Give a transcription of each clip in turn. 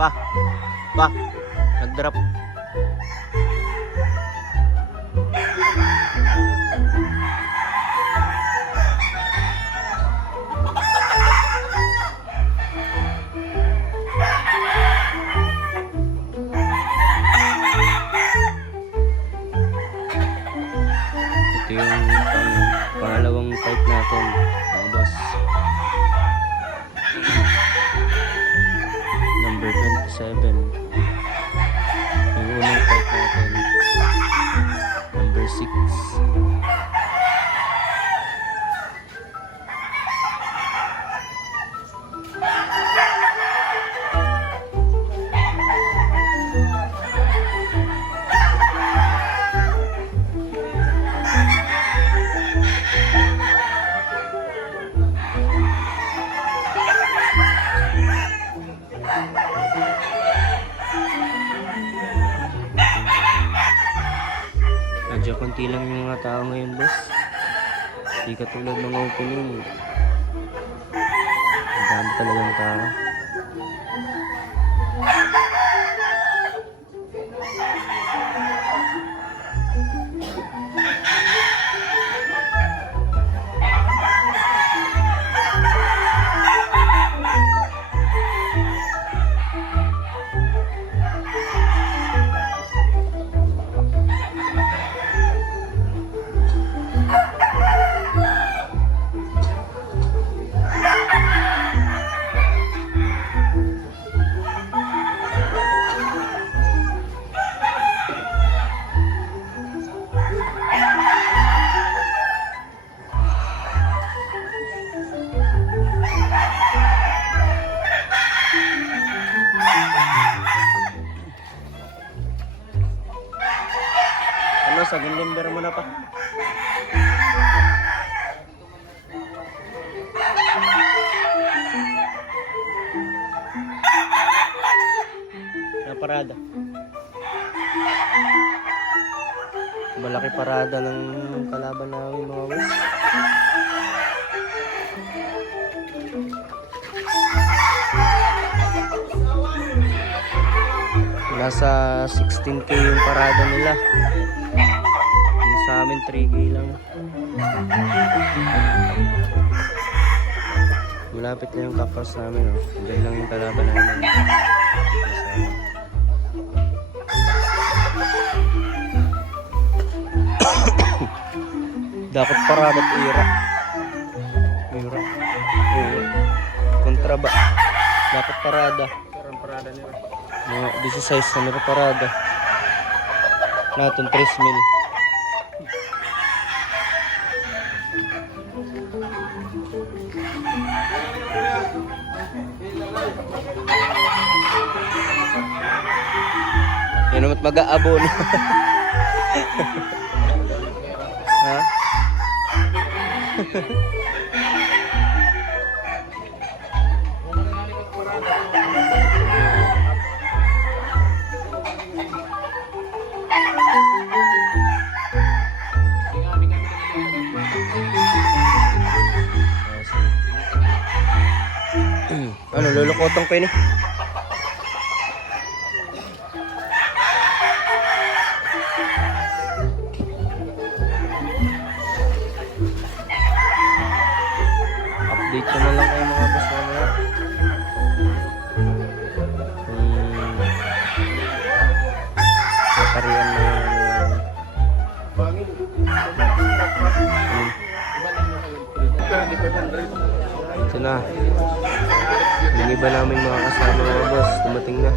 Pa. Nag-drop. Ito yung pangalawang fight natin, mga boss. Number 27. Yung unang fight natin, number 6. Medyo konti lang yung mga tao ngayon, boss. Hindi katulad ng opening. Ang dami talagang tao. Ano, sa limber mo na pa. Na parada. Malaki parada ng kalaban namin, mga boss. Nasa 16K yung parada nila. Yung sa amin 3K lang. Malapit na yung kakros namin, oh. Diyan lang yung kalaban namin. Dapat parada at ira. Kontra ba? Dapat parada. Parada nila. 16 na meron parada. Natin 3 mil. Yan naman mag-aabon. Ha? Ano, lulukotong pa yun eh. Update ko na lang kayo mga boss mamaya. Matarian na ito na. Yung iba namin mga kasama mga boss, dumating na.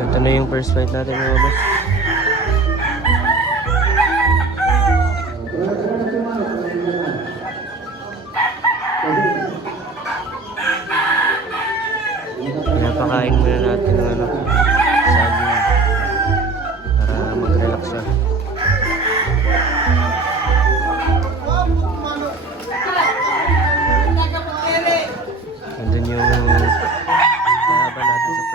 Ito na yung first fight natin mga boss. Pinapakain muna natin ng ano, saging para mag-relax siya. Nandun yung kalaban natin sa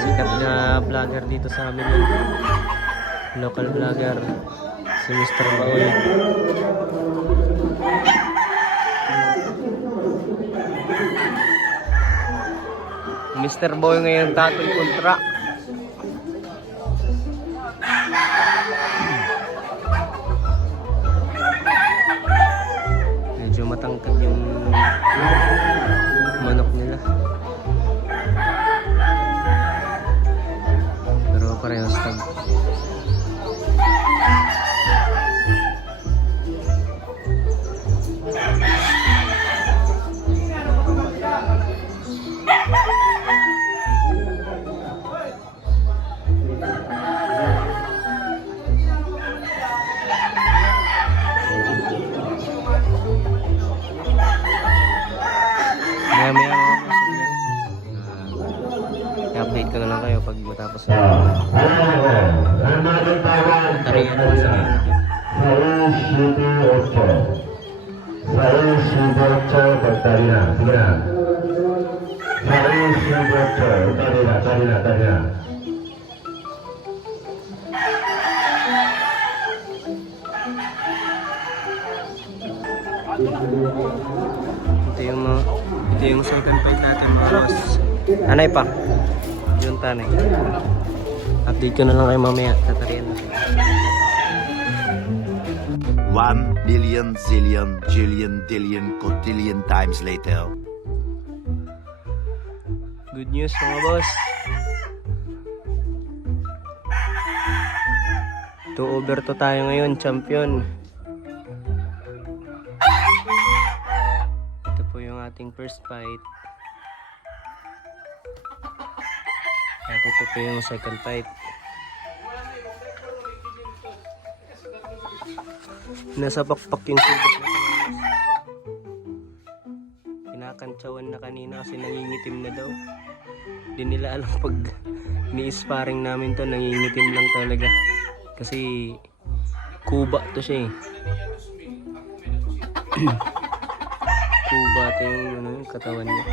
Sikat na vlogger dito sa amin yun. Local vlogger. Si Mr. Baoy. Mr. Boy ngayon tatol kontra. Medyo matangkad yung manok nila. Pero parehas tag. Maya-maya i-update ko na lang kayo pag matapos na tarihan ko sa ito yung second fight natin mga boss. Anay pa. Yun tanay. Update ko na lang kayo mamaya. Tatarihan na. 1 billion zillion jillion dillion cotillion times later. Good news mga boss. 2-2 tayo ngayon, champion. Ito po yung ating first fight. At ito po yung second fight. Nasa pakpak yung sugat na ito. Kinakantsawan na kanina kasi nangingitim na daw. Di nila alam pag ni-sparring namin to, nangingitim lang talaga. Kasi kuba to siya eh. Kuba to yung katawan niya.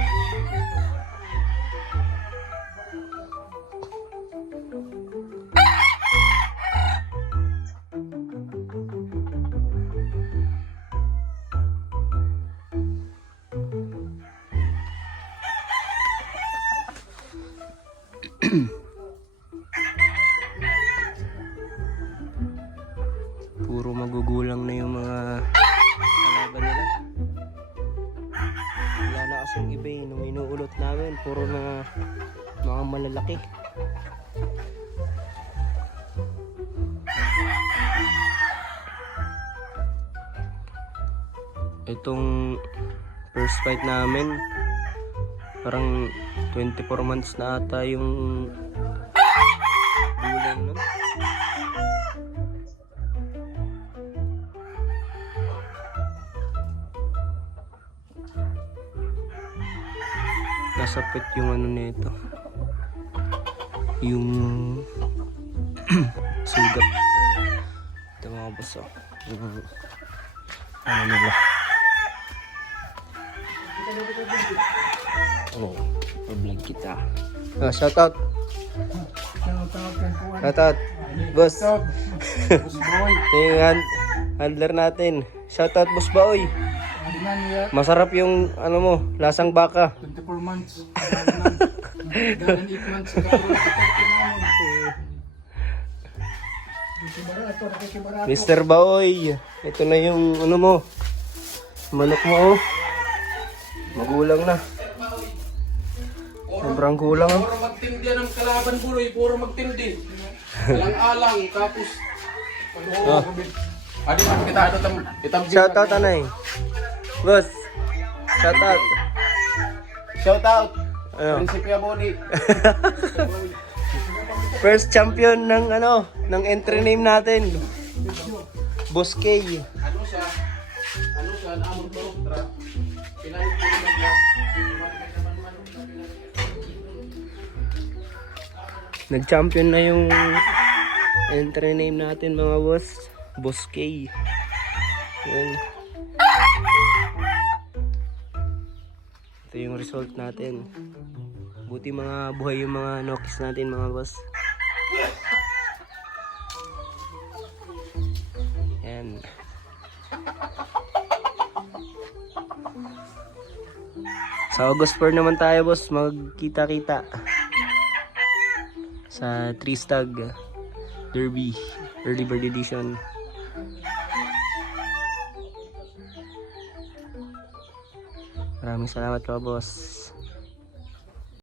Puro magugulang na yung mga kalaban nila. Wala na kasing iba eh. Nung inuulot namin, puro na mga malalaki. Itong first fight namin, parang 24 months na ata yung bulan nun. Nasapit yung ano nito, yung sugat. Ito mga boss, yung ano nila. Oh, pa-vlog kita. Shoutout. Shoutout. Boss. Ito yung handler natin. Shoutout, Boss Baoy. Masarap yung ano mo, lasang baka. 24 months. Galing 8 months. Mr. Baoy, ito na yung ano mo, manok mo oh. Magulang na. Sobrang kulang ah. Puro magtindi ng kalaban buloy, puro magtindi. Alang-alang, tapos Oh. Adi pa kita ano itam. Shoutout anay. Boss. Shoutout. Shout out. Ano? Prinsipya Body. First champion ng ano, ng entry name natin. Boss K. Ano siya? Naamon to. Pinalit ko na. Nag-champion na yung entry name natin mga boss. Boss K. Yun. Ito yung result natin. Buti mga buhay yung mga nokis natin mga boss. Yan. Sa August 4 naman tayo boss, magkita-kita sa 3 Stag Derby Early Bird Edition. Maraming salamat po boss.